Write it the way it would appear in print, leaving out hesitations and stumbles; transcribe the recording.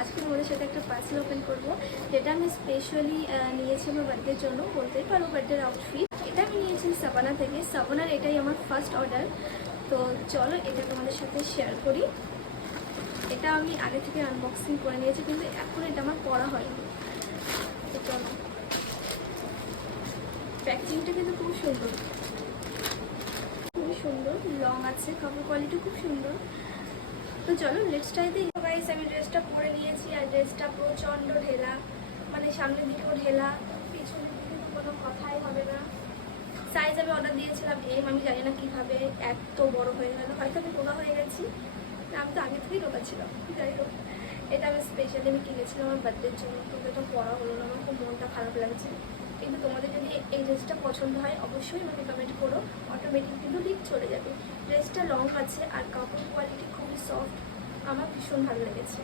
আজকে তোমাদের সাথে একটা পার্সেল ওপেন করব, যেটা আমি স্পেশালি নিয়েছি আমার বার্থডের জন্য, বলতেই পারো বার্থডের আউটফিট। এটা আমি নিয়েছি সাবানা থেকে। সাবানার এটাই আমার ফার্স্ট অর্ডার। তো চলো এটা তোমাদের সাথে শেয়ার করি। এটা আমি আগে থেকে আনবক্সিং করে নিয়েছি, কিন্তু এখন এটা আমার পরা হয়নি। তো চলো, প্যাকেজিংটা কিন্তু খুব সুন্দর, খুবই সুন্দর, লং আছে, কাপড় কোয়ালিটি খুব সুন্দর। তো চলো লেটস ট্রাই দিই। গাইস আমি ড্রেসটা পরে নিয়েছি, আর ড্রেসটা প্রচণ্ড ঢেলা, মানে সামনের দিকেও ঢেলা, পিছনের দিকে তো কোনো কথাই হবে না। সাইজ আমি অর্ডার দিয়েছিলাম এম, আমি জানি না কীভাবে এত বড় হয়ে গেল, হয়তো আমি রোগা হয়ে গেছি, আমি তো আগে থেকেই রোগা ছিলাম। যাই হোক, এটা আমি স্পেশালি কিনেছিলাম আমার বার্থডের জন্য, কিন্তু এটা পরা হলো না, আমার খুব মনটা খারাপ লাগছে। কিন্তু তোমাদের যদি এই ড্রেসটা পছন্দ হয় অবশ্যই আমাকে কমেন্ট করো, অটোমেটিক কিন্তু লিঙ্ক চলে যাবে। ড্রেসটা লং আছে আর কাপড় কোয়ালিটি খুবই সফট, আমার ভীষণ ভালো লেগেছে।